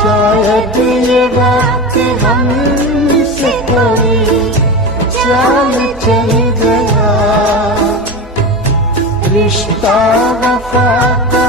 शायद ये वक्त हमसे कोई चाल चल गया, रिश्ता वफा का